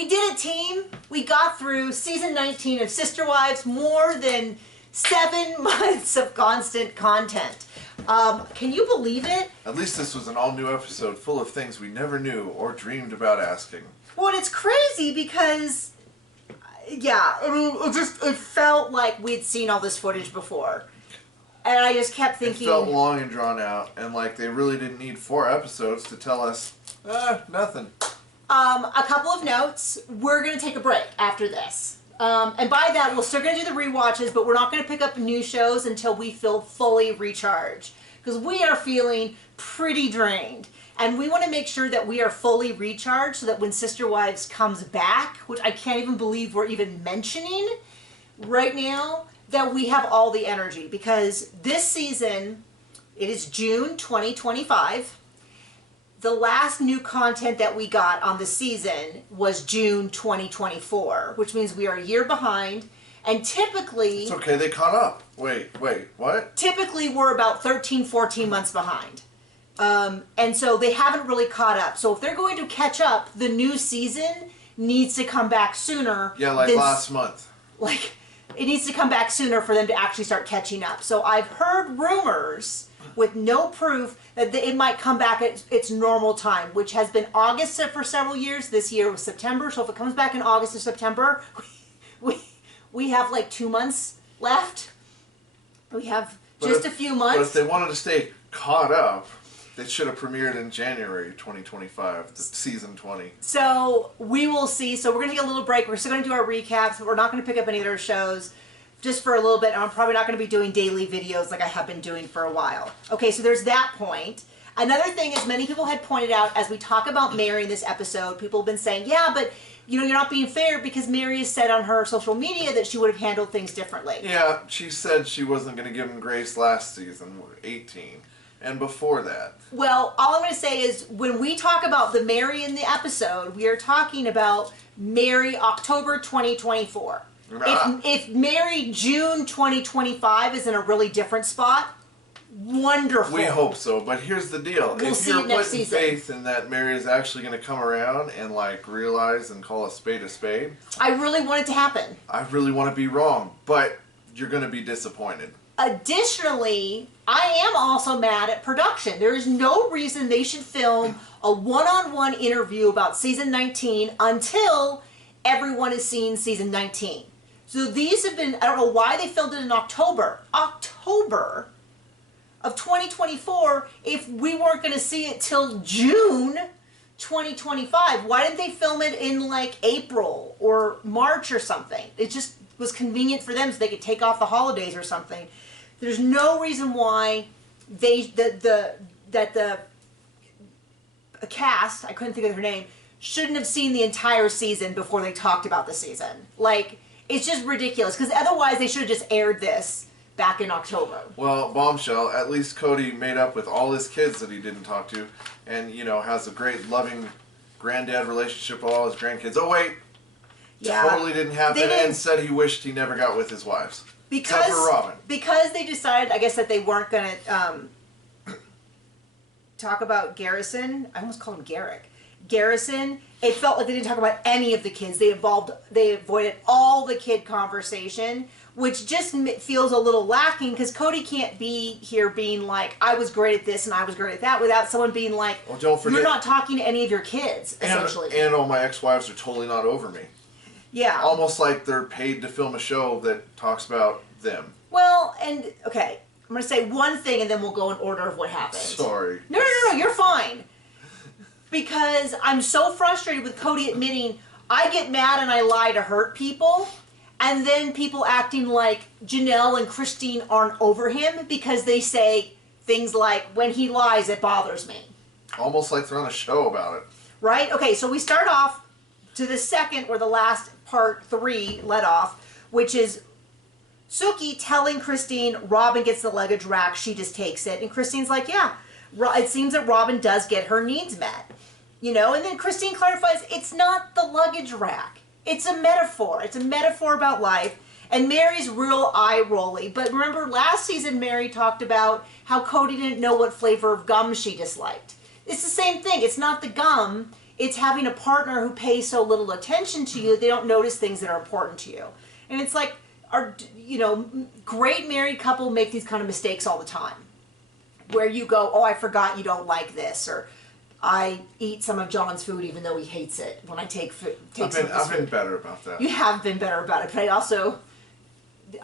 We did it, team. We got through season 19 of Sister Wives, more than 7 months of constant content. Can you believe it? At least this was an all-new episode full of things we never knew or dreamed about asking. Well, and it's crazy because, yeah, I mean, it felt like we'd seen all this footage before. And I just kept thinking... It felt long and drawn out, and like they really didn't need 4 episodes to tell us, nothing. A couple of notes. We're going to take a break after this. And by that, we're still going to do the rewatches, but we're not going to pick up new shows until we feel fully recharged. Because we are feeling pretty drained. And we want to make sure that we are fully recharged so that when Sister Wives comes back, which I can't even believe we're even mentioning right now, that we have all the energy. Because this season, it is June 2025. The last new content that we got on the season was June 2024, which means we are a year behind. And typically... It's okay, they caught up. Wait, what? Typically, we're about 13, 14 months behind. And so they haven't really caught up. So if they're going to catch up, the new season needs to come back sooner. Yeah, like last month. Like, it needs to come back sooner for them to actually start catching up. So I've heard rumors with no proof that it might come back at its normal time, which has been August for several years. This year was September. So if it comes back in August or September, we have like 2 months left. We have just a few months. But if they wanted to stay caught up, they should have premiered in January 2025, season 20. So we will see. So we're going to take a little break. We're still going to do our recaps. We're not going to pick up any of their shows just for a little bit. And I'm probably not going to be doing daily videos like I have been doing for a while. Okay, so there's that point. Another thing is many people had pointed out as we talk about Mary in this episode, people have been saying, yeah, but you know, you're not being fair because Mary has said on her social media that she would have handled things differently. Yeah, she said she wasn't going to give him grace last season, 18. And before that. Well, all I'm going to say is when we talk about the Mary in the episode, we are talking about Mary October 2024. If Mary June 2025 is in a really different spot, wonderful. We hope so, but here's the deal. We'll if you're next putting season. faith in that Mary is actually going to come around and like realize and call a spade, I really want it to happen. I really want to be wrong, but you're going to be disappointed. Additionally, I am also mad at production. There is no reason they should film a one-on-one interview about season 19 until everyone has seen season 19. So these have been, I don't know why they filmed it in October. October of 2024 if we weren't going to see it till June 2025. Why didn't they film it in like April or March or something? It just was convenient for them so they could take off the holidays or something. There's no reason why the cast, I couldn't think of her name, shouldn't have seen the entire season before they talked about the season. Like, it's just ridiculous, because otherwise they should have just aired this back in October. Well, bombshell, at least Cody made up with all his kids that he didn't talk to, and, you know, has a great, loving granddad relationship with all his grandkids. Oh, wait! Yeah, totally didn't happen, and said he wished he never got with his wives. Except for Robin. Because they decided, I guess, that they weren't going to talk about Garrison. I almost called him Garrick. Garrison. It felt like they didn't talk about any of the kids. They avoided all the kid conversation, which just feels a little lacking because Cody can't be here being like, I was great at this and I was great at that, without someone being like, well, don't forget, you're not talking to any of your kids, essentially. And all my ex-wives are totally not over me. Yeah. Almost like they're paid to film a show that talks about them. Well, and, okay, I'm going to say one thing and then we'll go in order of what happened. Sorry. No, you're fine. Because I'm so frustrated with Cody admitting, I get mad and I lie to hurt people, and then people acting like Janelle and Christine aren't over him because they say things like, when he lies, it bothers me. Almost like they're on a show about it. Right? Okay, so we start off to the second, or the last part 3 let off, which is Suki telling Christine Robin gets the luggage rack, she just takes it. And Christine's like, yeah, it seems that Robin does get her needs met. You know, and then Christine clarifies, it's not the luggage rack. It's a metaphor. It's a metaphor about life. And Mary's real eye-rolly. But remember, last season Mary talked about how Cody didn't know what flavor of gum she disliked. It's the same thing. It's not the gum. It's having a partner who pays so little attention to you, they don't notice things that are important to you. And it's like, great married couple make these kind of mistakes all the time. Where you go, oh, I forgot you don't like this, or I eat some of John's food even though he hates it when I take some of his food. I've been better about that. You have been better about it, but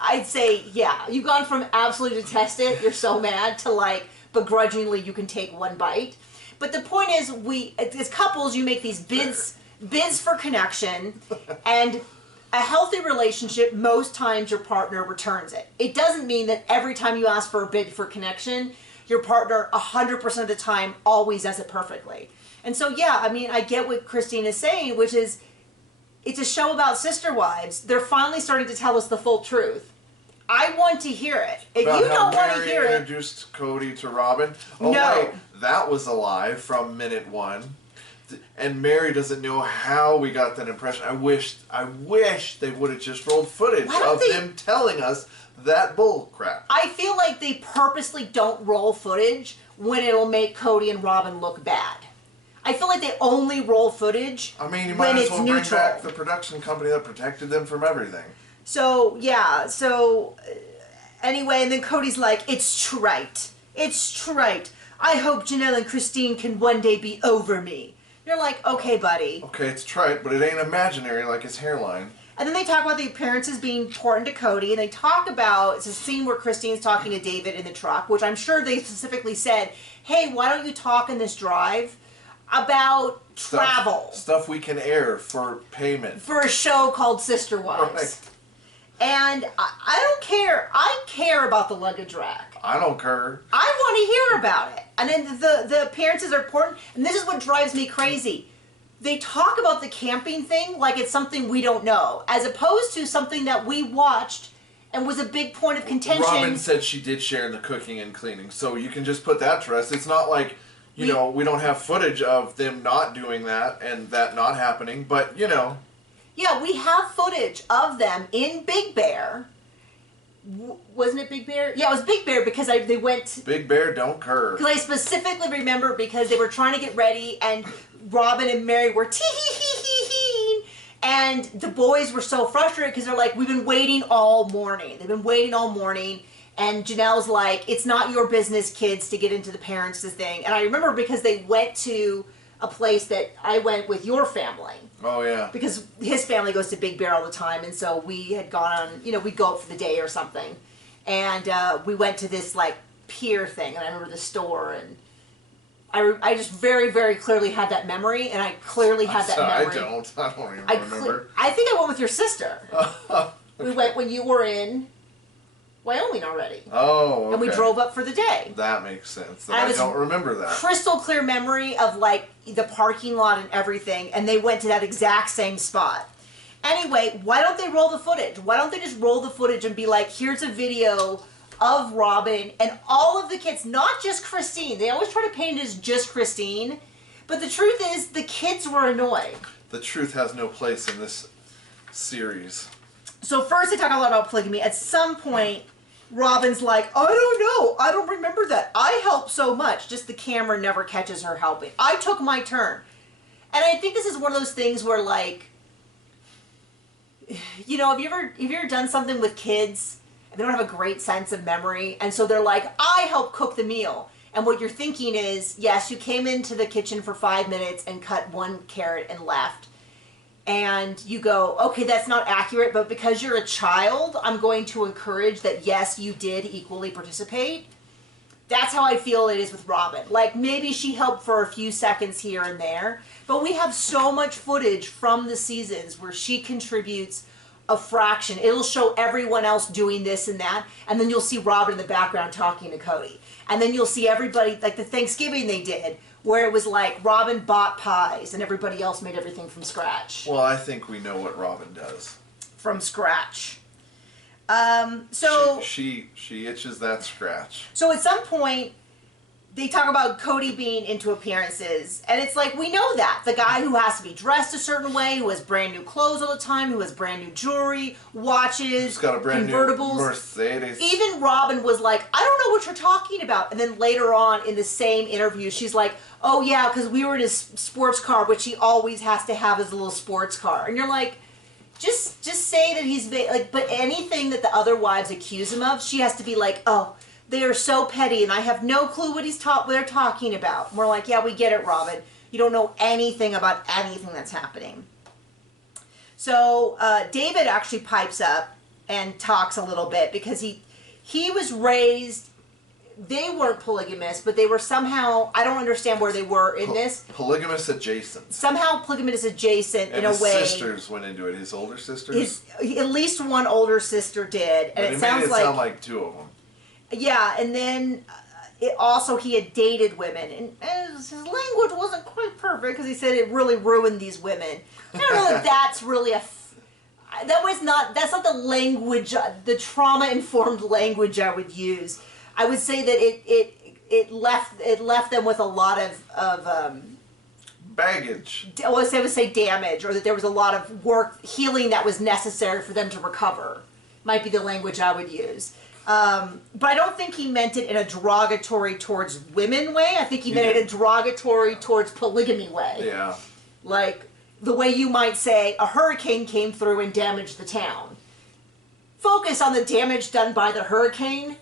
I'd say, yeah, you've gone from absolutely detest it, you're so mad, to like begrudgingly you can take one bite. But the point is, as couples, you make these bids for connection, and a healthy relationship, most times your partner returns it. It doesn't mean that every time you ask for a bid for connection, your partner 100% of the time always does it perfectly. And so, yeah, I mean, I get what Christine is saying, which is, it's a show about sister wives. They're finally starting to tell us the full truth. I want to hear it. If you don't want to hear it... Mary introduced Cody to Robin. Oh, no. Wait, that was a lie from minute 1. And Mary doesn't know how we got that impression. I wish they would have just rolled footage of them telling us that bull crap. I feel like they purposely don't roll footage when it'll make Cody and Robin look bad. I feel like they only roll footage I mean, you when might as it's well neutral. bring back the production company that protected them from everything. So, yeah, anyway, and then Cody's like, it's trite. It's trite. I hope Janelle and Christine can one day be over me. You're like, okay, buddy. Okay, it's trite, but it ain't imaginary like his hairline. And then they talk about the appearances being important to Cody, and they talk about, it's a scene where Christine's talking to David in the truck, which I'm sure they specifically said, hey, why don't you talk in this drive about travel? Stuff we can air for payment. For a show called Sister Wives. Right. And I don't care. I care about the luggage rack. I don't care. I want to hear about it. And then the appearances are important. And this is what drives me crazy. They talk about the camping thing like it's something we don't know, as opposed to something that we watched and was a big point of contention. Robin said she did share the cooking and cleaning, so you can just put that to rest. It's not like, we don't have footage of them not doing that and that not happening, but, Yeah, we have footage of them in Big Bear. Wasn't it Big Bear? Yeah, it was Big Bear because they went... Big Bear don't curve. Because I specifically remember because they were trying to get ready and Robin and Mary were tee-hee-hee-hee-hee. And the boys were so frustrated because they're like, we've been waiting all morning. They've been waiting all morning. And Janelle's like, it's not your business, kids, to get into the parents' thing. And I remember because they went to a place that I went with your family. Oh, yeah. Because his family goes to Big Bear all the time, and so we had gone on, we'd go out for the day or something. And we went to this, pier thing, and I remember the store, and I just very, very clearly had that memory, and I clearly had that memory. I don't even remember. I think I went with your sister. Okay. We went when you were in Wyoming already. Oh, okay. And we drove up for the day. That makes sense. I don't remember that. Crystal clear memory of the parking lot and everything, and they went to that exact same spot. Anyway, why don't they roll the footage? Why don't they just roll the footage and be like, here's a video of Robin and all of the kids, not just Christine. They always try to paint it as just Christine, but the truth is the kids were annoyed. The truth has no place in this series. So first they talk a lot about polygamy. At some point, Robin's like, I don't know. I don't remember that. I helped so much. Just the camera never catches her helping. I took my turn. And I think this is one of those things where, have you ever done something with kids and they don't have a great sense of memory? And so they're like, I helped cook the meal. And what you're thinking is, yes, you came into the kitchen for 5 minutes and cut 1 carrot and left. And you go, okay, that's not accurate, but because you're a child, I'm going to encourage that, yes, you did equally participate. That's how I feel it is with Robin. Maybe she helped for a few seconds here and there, but we have so much footage from the seasons where she contributes a fraction. It'll show everyone else doing this and that, and then you'll see Robin in the background talking to Cody. And then you'll see everybody, like the Thanksgiving they did, where it was like Robin bought pies and everybody else made everything from scratch. Well, I think we know what Robin does. From scratch. She itches that scratch. So at some point, they talk about Cody being into appearances, and it's like, we know that. The guy who has to be dressed a certain way, who has brand new clothes all the time, who has brand new jewelry, watches, He's got a brand convertibles. New Mercedes. Even Robin was like, I don't know what you're talking about. And then later on in the same interview, she's like, oh yeah, because we were in his sports car, which he always has to have his little sports car. And you're like, just say that he's, like, but anything that the other wives accuse him of, she has to be like, oh, they are so petty, and I have no clue what they're talking about. And we're like, yeah, we get it, Robin. You don't know anything about anything that's happening. So David actually pipes up and talks a little bit because he was raised. They weren't polygamous, but they were somehow, I don't understand where they were in this. Polygamous adjacent. Somehow polygamous adjacent and in a way. His sisters went into it. His older sisters? At least one older sister did. And it sounds like... sound like two of them. Yeah, and then he had dated women, and his language wasn't quite perfect because he said it really ruined these women. I don't know if that's really that's not the language, the trauma-informed language I would use. I would say that it left them with a lot of baggage. I would say damage, or that there was a lot of healing that was necessary for them to recover. Might be the language I would use. But I don't think he meant it in a derogatory towards women way. I think he meant it in a derogatory towards polygamy way. Yeah. Like the way you might say a hurricane came through and damaged the town. Focus on the damage done by the hurricane.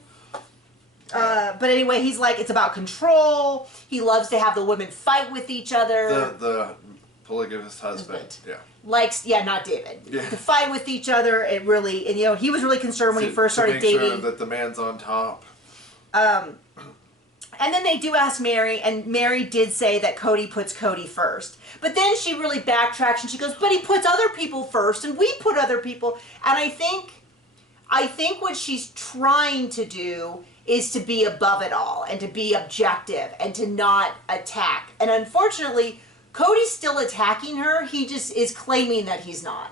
But anyway, he's like, it's about control. He loves to have the women fight with each other. The polygamous husband. Yeah. Not David. Yeah. To fight with each other, and he was really concerned when he first started dating. Sure that the man's on top. And then they do ask Mary, and Mary did say that Cody puts Cody first. But then she really backtracks and she goes, but he puts other people first, and we put other people. And I think what she's trying to do is to be above it all, and to be objective, and to not attack. And unfortunately, Cody's still attacking her. He just is claiming that he's not.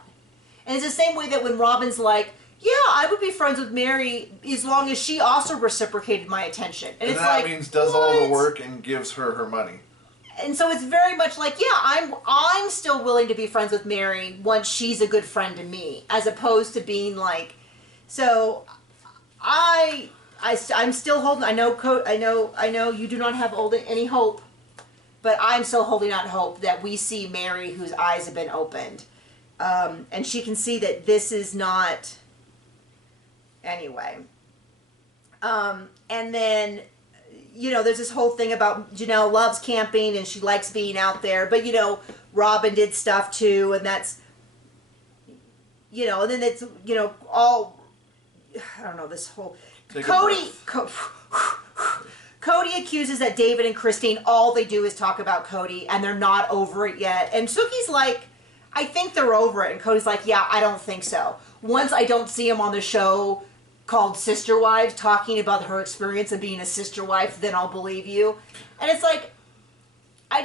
And it's the same way that when Robin's like, yeah, I would be friends with Mary as long as she also reciprocated my attention. And it's that like, means does all the work and gives her money. And so it's very much like, yeah, I'm still willing to be friends with Mary once she's a good friend to me, as opposed to being like, so I'm still holding. I know you do not have any hope. But I'm still holding out hope that we see Mary, whose eyes have been opened. And she can see that this is not... Anyway. And then, there's this whole thing about Janelle loves camping and she likes being out there. But, Robin did stuff too. And that's... and then it's, all... I don't know, this whole... Cody accuses that David and Christine, all they do is talk about Cody, and they're not over it yet. And Suki's like, I think they're over it. And Cody's like, yeah, I don't think so. Once I don't see him on the show called Sister Wives talking about her experience of being a sister wife, then I'll believe you. And it's like, I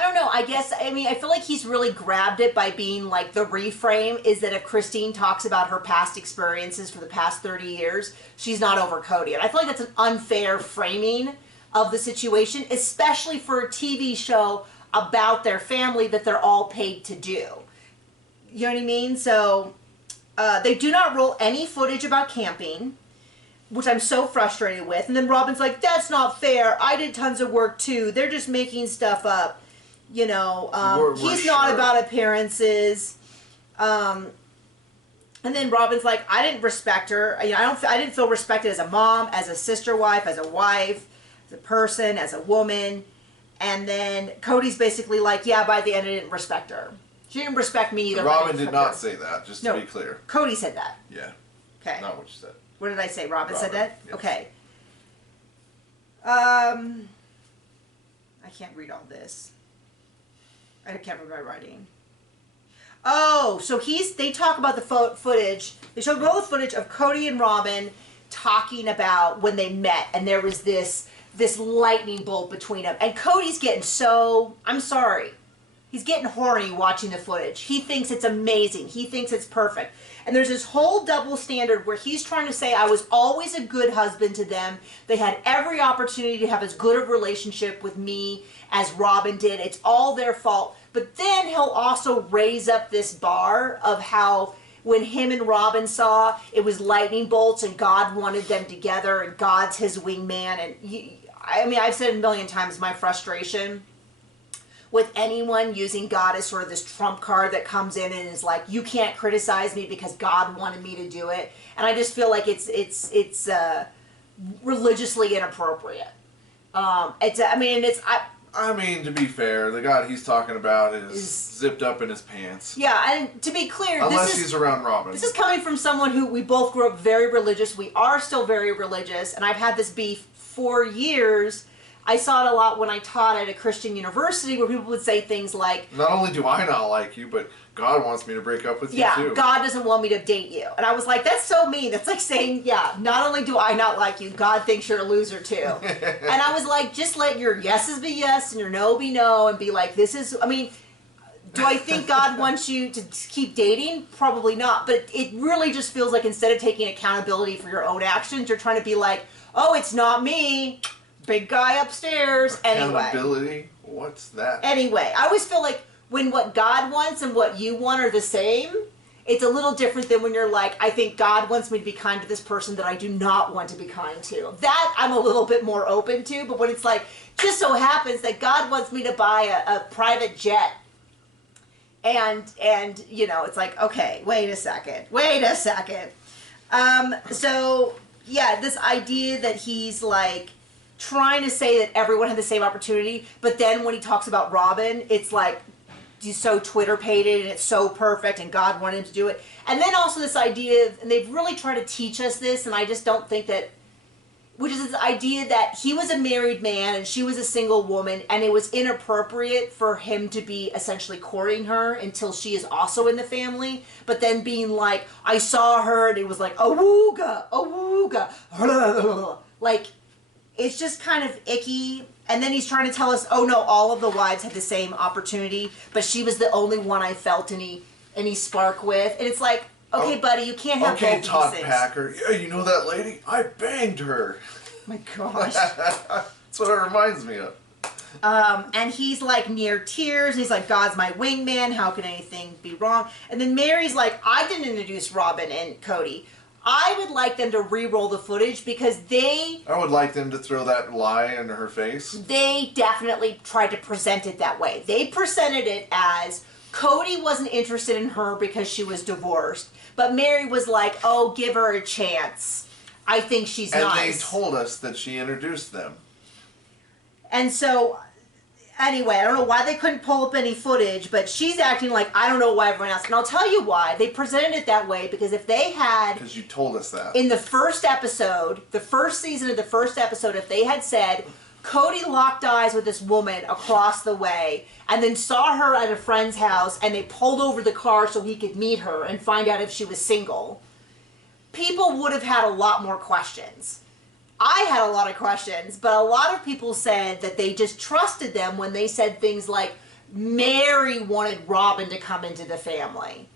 don't know. I feel like he's really grabbed it by being like, the reframe is that if Christine talks about her past experiences for the past 30 years, she's not over Cody. And I feel like that's an unfair framing of the situation, especially for a TV show about their family that they're all paid to do. You know what I mean? So they do not roll any footage about camping, which I'm so frustrated with. And then Robin's like, that's not fair. I did tons of work too. They're just making stuff up. He's not about appearances. And then Robin's like, I didn't respect her. I didn't feel respected as a mom, as a sister wife, as a wife, as a person, as a woman. And then Cody's basically like, yeah, by the end I didn't respect her. She didn't respect me either. Robin did not say that, just to be clear. Cody said that. Yeah. Okay. Not what you said. What did I say? Robin said that? Yes. Okay. I can't read all this. I can't read my writing. Oh, so they talk about the footage. They showed all the footage of Cody and Robin talking about when they met, and there was this lightning bolt between them. And Cody's getting I'm sorry. He's getting horny watching the footage. He thinks it's amazing. He thinks it's perfect. And there's this whole double standard where he's trying to say, I was always a good husband to them. They had every opportunity to have as good a relationship with me as Robin did. It's all their fault. But then he'll also raise up this bar of how when him and Robin saw, it was lightning bolts and God wanted them together and God's his wingman. And I mean, I've said it a million times, my frustration with anyone using God as sort of this trump card that comes in and is like, you can't criticize me because God wanted me to do it. And I just feel like it's religiously inappropriate. I mean, to be fair, the God he's talking about is zipped up in his pants. Yeah, and to be clear, unless he's around Robin. This is coming from someone who we both grew up very religious. We are still very religious, and I've had this beef for years. I saw it a lot when I taught at a Christian university where people would say things like, not only do I not like you, but God wants me to break up with you too. Yeah, God doesn't want me to date you. And I was like, that's so mean. That's like saying, yeah, not only do I not like you, God thinks you're a loser too. And I was like, just let your yeses be yes and your no be no and be like, this is, I mean, do I think God wants you to keep dating? Probably not. But it really just feels like instead of taking accountability for your own actions, you're trying to be like, oh, it's not me. Big guy upstairs. Accountability? Anyway. What's that? Anyway, I always feel like when what God wants and what you want are the same, it's a little different than when you're like, I think God wants me to be kind to this person that I do not want to be kind to. That I'm a little bit more open to, but when it's like, just so happens that God wants me to buy a private jet, and you know, it's like, okay, wait a second. So, yeah, this idea that he's like, trying to say that everyone had the same opportunity, but then when he talks about Robin, it's like he's so Twitter-pated and it's so perfect and God wanted him to do it. And then also this idea of, and they've really tried to teach us this, and I just don't think that, which is this idea that he was a married man and she was a single woman, and it was inappropriate for him to be essentially courting her until she is also in the family, but then being like, I saw her and it was like, awooga, like, it's just kind of icky. And then he's trying to tell us, oh no, all of the wives had the same opportunity, but she was the only one I felt any spark with. And it's like, okay, buddy, you can't have both of these Todd things. Packer. Yeah, you know that lady? I banged her. My gosh. That's what it reminds me of. And he's like near tears. He's like, God's my wingman. How can anything be wrong? And then Mary's like, I didn't introduce Robin and Cody. I would like them to re-roll the footage because I would like them to throw that lie in her face. They definitely tried to present it that way. They presented it as Cody wasn't interested in her because she was divorced, but Mary was like, oh, give her a chance. I think she's nice. And they told us that she introduced them. And so, anyway, I don't know why they couldn't pull up any footage, but she's acting like, I don't know why everyone else. And I'll tell you why. They presented it that way because if they had... Because you told us that. In the first episode, the first season of the first episode, if they had said, Cody locked eyes with this woman across the way and then saw her at a friend's house and they pulled over the car so he could meet her and find out if she was single, people would have had a lot more questions. I had a lot of questions, but a lot of people said that they just trusted them when they said things like, Mary wanted Robin to come into the family.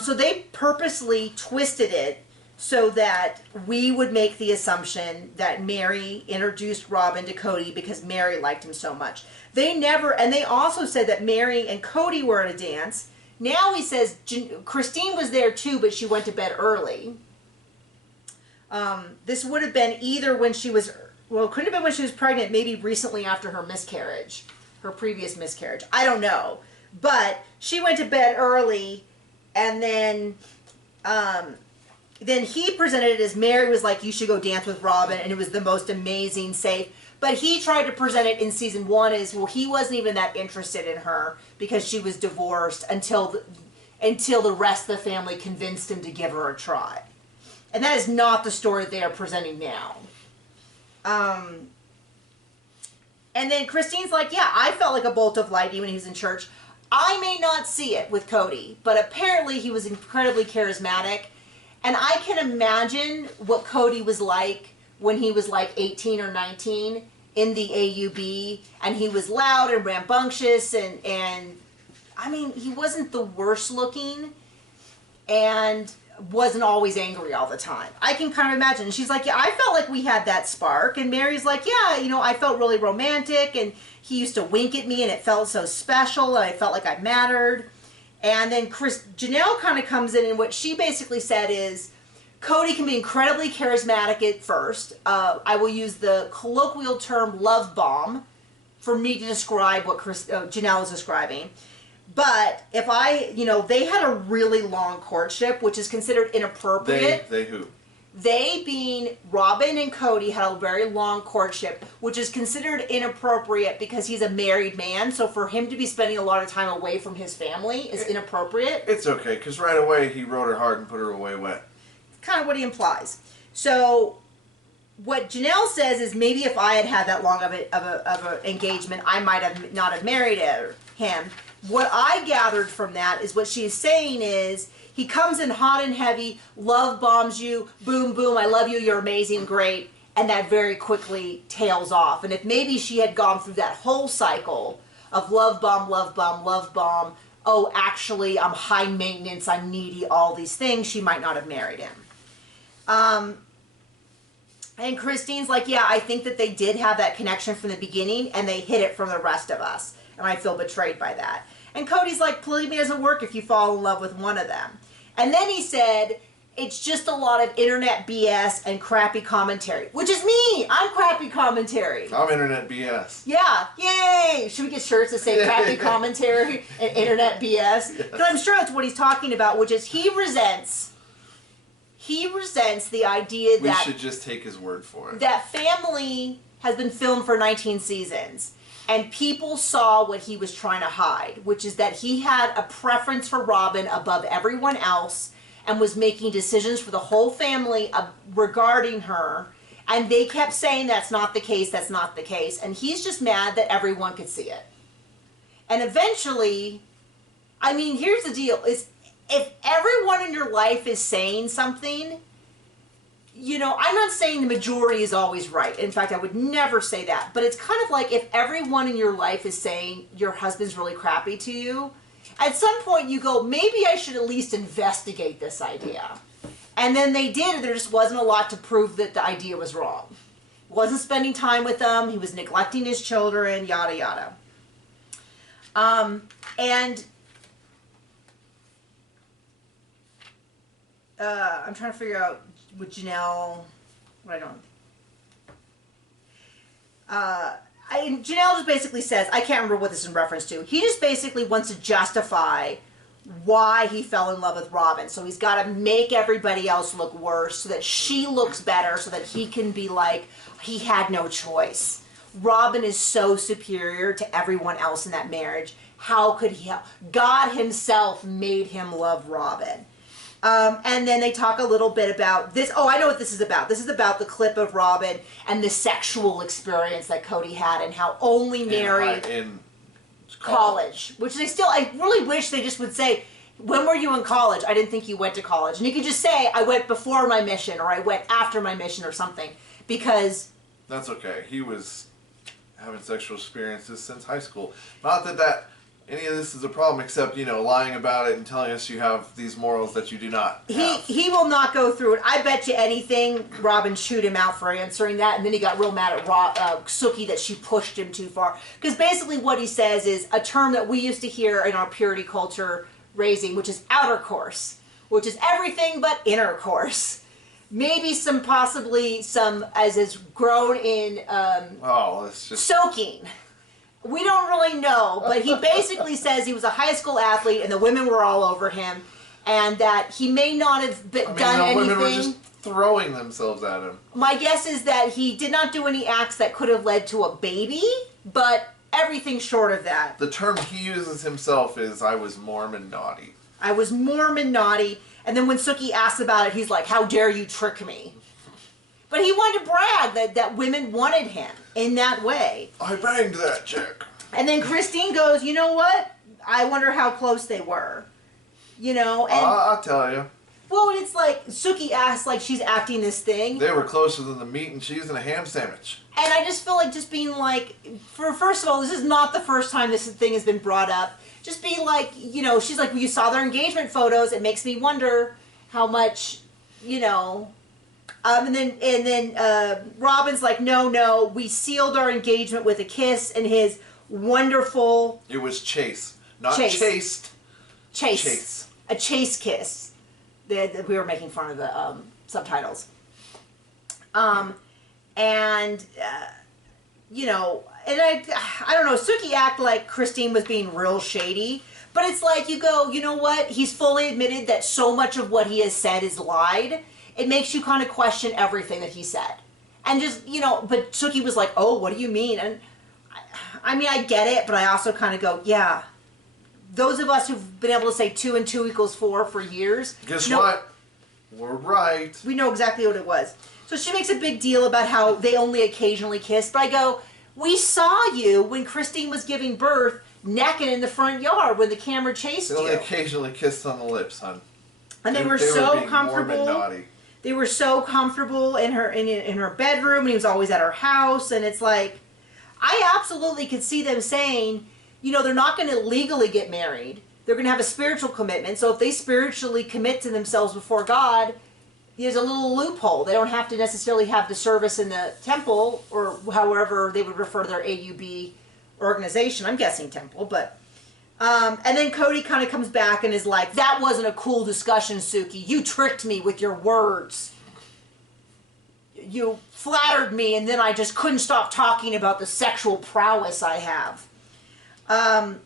So they purposely twisted it so that we would make the assumption that Mary introduced Robin to Cody because Mary liked him so much. They also said that Mary and Cody were at a dance. Now he says Christine was there too, but she went to bed early. This would have been either when she was, well, it couldn't have been when she was pregnant, maybe recently after her miscarriage, her previous miscarriage. I don't know. But she went to bed early, and then he presented it as Mary was like, you should go dance with Robin, and it was the most amazing, safe. But he tried to present it in season 1 as, well, he wasn't even that interested in her because she was divorced until the rest of the family convinced him to give her a try. And that is not the story they are presenting now. And then Christine's like, yeah, I felt like a bolt of lightning when he was in church. I may not see it with Cody, but apparently he was incredibly charismatic. And I can imagine what Cody was like when he was like 18 or 19 in the AUB. And he was loud and rambunctious and I mean, he wasn't the worst looking and wasn't always angry all the time. I can kind of imagine. She's like, yeah, I felt like we had that spark. And Mary's like, yeah, you know, I felt really romantic and he used to wink at me and it felt so special and I felt like I mattered. And then Janelle kind of comes in and what she basically said is, Cody can be incredibly charismatic at first. I will use the colloquial term love bomb for me to describe what Janelle is describing. But if they had a really long courtship, which is considered inappropriate. They who? They being Robin and Cody had a very long courtship, which is considered inappropriate because he's a married man. So for him to be spending a lot of time away from his family is inappropriate. It's okay, because right away he wrote her hard and put her away wet. Kind of what he implies. So what Janelle says is maybe if I had that long of an engagement, I might have not have married him. What I gathered from that is what she's saying is he comes in hot and heavy, love bombs you, boom, boom, I love you, you're amazing, great, and that very quickly tails off. And if maybe she had gone through that whole cycle of love bomb, love bomb, love bomb, oh, actually, I'm high maintenance, I'm needy, all these things, she might not have married him. And Christine's like, yeah, I think that they did have that connection from the beginning and they hid it from the rest of us. And I feel betrayed by that. And Cody's like, polygamy doesn't work if you fall in love with one of them. And then he said, it's just a lot of internet BS and crappy commentary. Which is me! I'm crappy commentary. I'm internet BS. Yeah, yay! Should we get shirts that say crappy commentary and internet BS? Because I'm sure that's what he's talking about, which is he resents the idea that... We should just take his word for it. That Family has been filmed for 19 seasons. And people saw what he was trying to hide, which is that he had a preference for Robin above everyone else and was making decisions for the whole family regarding her. And they kept saying that's not the case, that's not the case. And he's just mad that everyone could see it. And eventually, I mean, here's the deal, is if everyone in your life is saying something, you know, I'm not saying the majority is always right. In fact, I would never say that. But it's kind of like if everyone in your life is saying your husband's really crappy to you, at some point you go, maybe I should at least investigate this idea. And then they did, and there just wasn't a lot to prove that the idea was wrong. Wasn't spending time with them, he was neglecting his children, yada yada. I'm trying to figure out with Janelle, what I don't. Janelle just basically says, I can't remember what this is in reference to. He just basically wants to justify why he fell in love with Robin. So he's got to make everybody else look worse so that she looks better so that he can be like, he had no choice. Robin is so superior to everyone else in that marriage. How could he help? God himself made him love Robin. And then they talk a little bit about this. Oh, I know what this is about. This is about the clip of Robin and the sexual experience that Cody had and how only Mary in college, which they still, I really wish they just would say, when were you in college? I didn't think you went to college. And you could just say, I went before my mission or I went after my mission or something, because... That's okay. He was having sexual experiences since high school. Not that any of this is a problem, except, you know, lying about it and telling us you have these morals that you do not have. He will not go through it. I bet you anything Robin chewed him out for answering that, and then he got real mad at Sookie that she pushed him too far. Because basically what he says is a term that we used to hear in our purity culture raising, which is outer course, which is everything but intercourse. Maybe possibly some, as is grown in soaking. We don't really know, but he basically says he was a high school athlete and the women were all over him, and that he may not have done anything. Women were just throwing themselves at him. My guess is that he did not do any acts that could have led to a baby, but everything short of that. The term he uses himself is, I was Mormon naughty. I was Mormon naughty, and then when Sookie asks about it, he's like, how dare you trick me? But he wanted to brag that women wanted him in that way. I banged that chick. And then Christine goes, you know what? I wonder how close they were. You know? And I'll tell you. Well, it's like, Sookie asks like she's acting this thing. They were closer than the meat and cheese in a ham sandwich. And I just feel like just being like, first of all, this is not the first time this thing has been brought up. Just be like, you know, she's like, well, you saw their engagement photos. It makes me wonder how much, you know. And then Robin's like, no, we sealed our engagement with a kiss and his wonderful. It was chase, not chaste. Chase. A chase kiss. We were making fun of the subtitles. You know, and I don't know, Suki act like Christine was being real shady, but it's like you go, you know what? He's fully admitted that so much of what he has said is lied. It makes you kind of question everything that he said. And just, you know, but Suki was like, oh, what do you mean? And I mean, I get it, but I also kind of go, yeah. Those of us who've been able to say 2 and 2 equals 4 for years. Guess what? We're right. We know exactly what it was. So she makes a big deal about how they only occasionally kissed. But I go, we saw you when Christine was giving birth naked in the front yard when the camera chased you. They only occasionally kissed on the lips, hon. And they were so comfortable. They were so comfortable in her bedroom, and he was always at her house. And it's like, I absolutely could see them saying, you know, they're not going to legally get married. They're going to have a spiritual commitment. So if they spiritually commit to themselves before God, there's a little loophole. They don't have to necessarily have the service in the temple or however they would refer to their AUB organization. I'm guessing temple, but... and then Cody kind of comes back and is like, that wasn't a cool discussion, Suki. You tricked me with your words. You flattered me, and then I just couldn't stop talking about the sexual prowess I have. And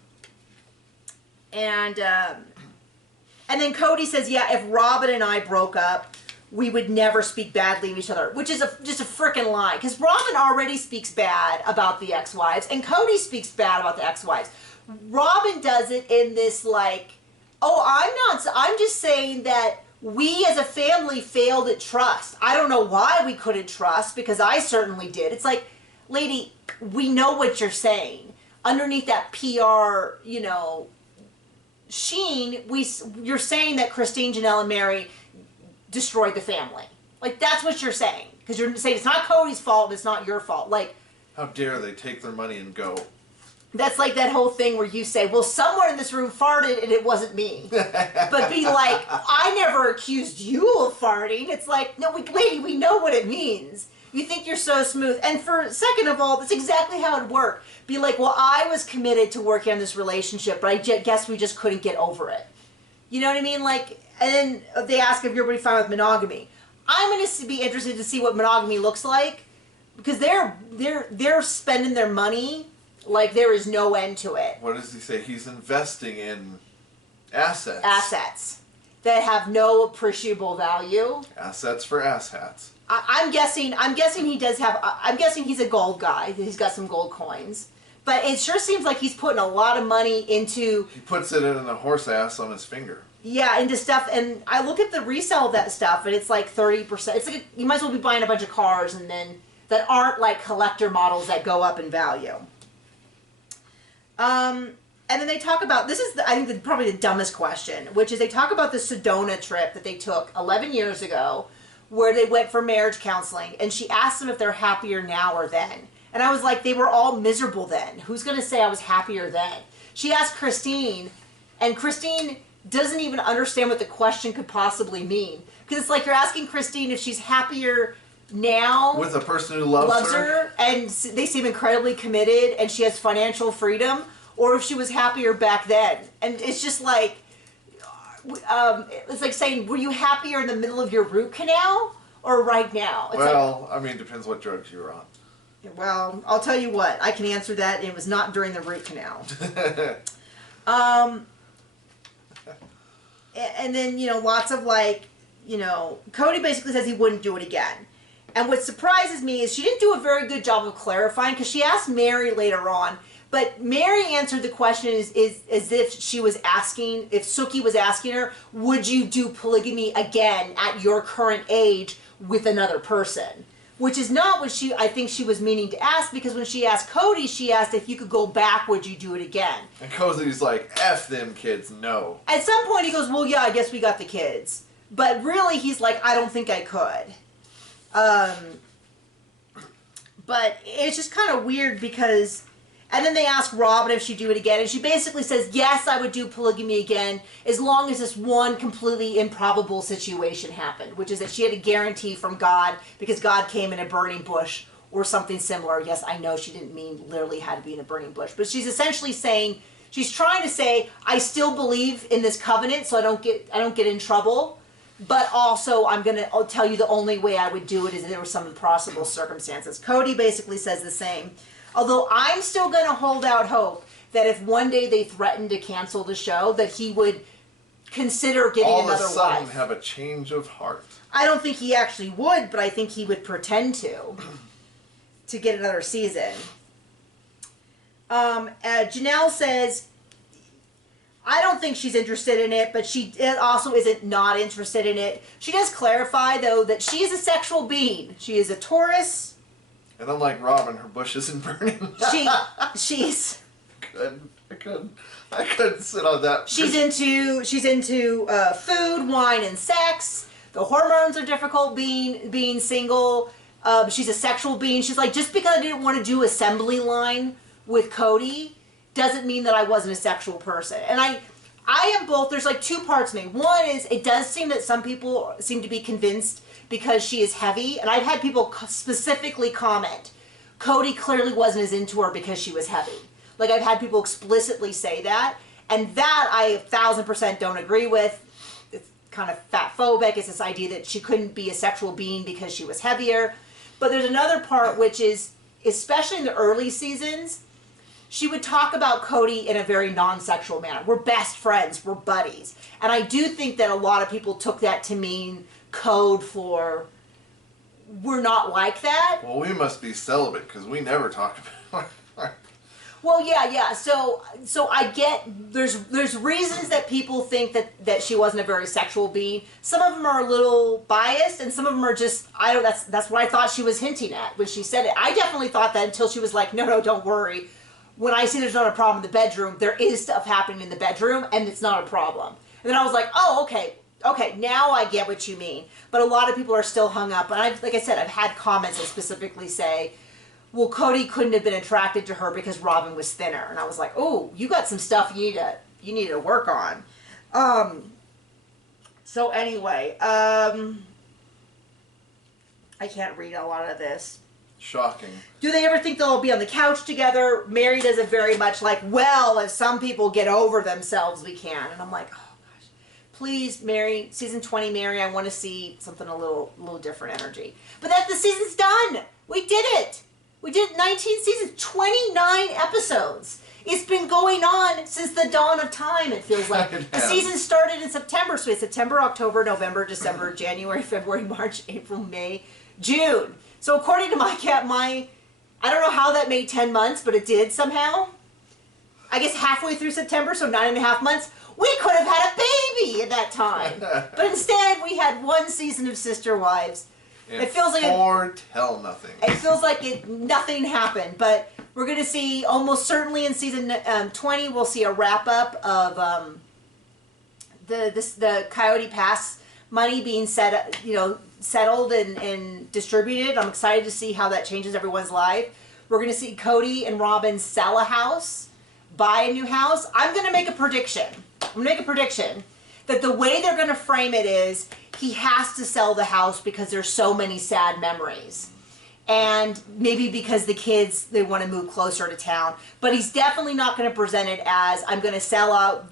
then Cody says, yeah, if Robin and I broke up, we would never speak badly of each other, which is just a frickin' lie. Because Robin already speaks bad about the ex-wives, and Cody speaks bad about the ex-wives. Robin does it in this like, oh, I'm just saying that we as a family failed at trust. I don't know why we couldn't trust, because I certainly did. It's like, lady, we know what you're saying. Underneath that PR, you know, sheen, you're saying that Christine, Janelle, and Mary destroyed the family. Like, that's what you're saying. Because you're saying it's not Cody's fault, it's not your fault. Like, how dare they take their money and go? That's like that whole thing where you say, well, someone in this room farted and it wasn't me. But be like, I never accused you of farting. It's like, no, lady, we know what it means. You think you're so smooth. And second of all, that's exactly how it worked. Be like, well, I was committed to working on this relationship, but I guess we just couldn't get over it. You know what I mean? Like, and then they ask if everybody fine with monogamy. I'm going to be interested to see what monogamy looks like, because they're spending their money like there is no end to it. What does he say? He's investing in assets. Assets that have no appreciable value. Assets for asshats. I'm guessing he does have. I'm guessing he's a gold guy. He's got some gold coins. But it sure seems like he's putting a lot of money into... He puts it in a horse ass on his finger. Yeah, into stuff. And I look at the resale of that stuff, and it's like 30%. It's like you might as well be buying a bunch of cars and then that aren't like collector models that go up in value. And then they talk about... This is, I think, probably the dumbest question, which is they talk about the Sedona trip that they took 11 years ago, where they went for marriage counseling, and she asked them if they're happier now or then. And I was like, they were all miserable then. Who's going to say I was happier then? She asked Christine, and Christine doesn't even understand what the question could possibly mean. Because it's like you're asking Christine if she's happier now. With a person who loves her. And they seem incredibly committed, and she has financial freedom. Or if she was happier back then. And it's just like, it's like saying, were you happier in the middle of your root canal or right now? It's well, I mean, it depends what drugs you were on. Well, I'll tell you what, I can answer that, and it was not during the root canal. And then, you know, lots of like, you know, Cody basically says he wouldn't do it again. And what surprises me is she didn't do a very good job of clarifying, because she asked Mary later on, but Mary answered the question as if she was asking, if Suki was asking her, would you do polygamy again at your current age with another person? Which is not what I think she was meaning to ask, because when she asked Cody, she asked if you could go back, would you do it again? And Cody's like, F them kids, no. At some point he goes, well, yeah, I guess we got the kids. But really he's like, I don't think I could. But it's just kind of weird because, and then they ask Robin if she'd do it again, and she basically says, yes, I would do polygamy again, as long as this one completely improbable situation happened, which is that she had a guarantee from God because God came in a burning bush or something similar. Yes, I know she didn't mean literally had to be in a burning bush, but she's essentially saying, she's trying to say, I still believe in this covenant, so I don't get in trouble, but also I'm going to tell you the only way I would do it is if there were some impossible circumstances. Cody basically says the same. Although I'm still going to hold out hope that if one day they threatened to cancel the show, that he would consider getting another wife. All of a sudden have a change of heart. I don't think he actually would, but I think he would pretend to get another season. Janelle says, I don't think she's interested in it, but she also isn't not interested in it. She does clarify, though, that she is a sexual being. She is a Taurus. And unlike Robin, her bush isn't burning. She's... I couldn't sit on that. She's into food, wine, and sex. The hormones are difficult being single. She's a sexual being. She's like, just because I didn't want to do assembly line with Cody doesn't mean that I wasn't a sexual person. And I am both. There's like two parts of me. One is it does seem that some people seem to be convinced because she is heavy. And I've had people specifically comment, Cody clearly wasn't as into her because she was heavy. Like I've had people explicitly say that. And that I 1000% don't agree with. It's kind of fat phobic. It's this idea that she couldn't be a sexual being because she was heavier. But there's another part which is, especially in the early seasons, she would talk about Cody in a very non-sexual manner. We're best friends. We're buddies. And I do think that a lot of people took that to mean code for we're not like that. Well, we must be celibate because we never talk about it. Well, yeah. So I get there's reasons that people think that she wasn't a very sexual being. Some of them are a little biased, and some of them are just that's what I thought she was hinting at when she said it. I definitely thought that until she was like, no, don't worry. When I see there's not a problem in the bedroom, there is stuff happening in the bedroom, and it's not a problem. And then I was like, oh, okay, now I get what you mean. But a lot of people are still hung up. And like I said, I've had comments that specifically say, well, Cody couldn't have been attracted to her because Robin was thinner. And I was like, oh, you got some stuff you need to work on. So anyway, I can't read a lot of this. Shocking. Do they ever think they'll be on the couch together? Mary does it very much like, well, if some people get over themselves, we can. And I'm like, oh gosh, please, Mary, season 20, Mary, I want to see something a little different energy. But the season's done. We did it. We did 19 seasons, 29 episodes. It's been going on since the dawn of time, it feels like. The season started in September, so it's September, October, November, December, January, February, March, April, May, June. So according to my I don't know how that made 10 months, but it did somehow. I guess halfway through September, so 9.5 months. We could have had a baby at that time. But instead, we had one season of Sister Wives. It feels like foretell nothing. It feels like nothing happened, but we're going to see almost certainly in season 20 we'll see a wrap up of the Coyote Pass money being settled and distributed. I'm excited to see how that changes everyone's life. We're going to see Cody and Robin sell a house, buy a new house. I'm going to make a prediction. That the way they're going to frame it is he has to sell the house because there's so many sad memories. And maybe because the kids, they want to move closer to town. But he's definitely not going to present it as, I'm going to sell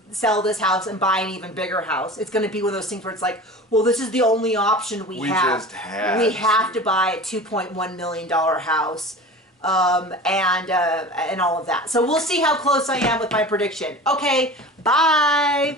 this house and buy an even bigger house. It's going to be one of those things where it's like, well, this is the only option we have. We have to buy a $2.1 million house. And all of that. So we'll see how close I am with my prediction. Okay, bye.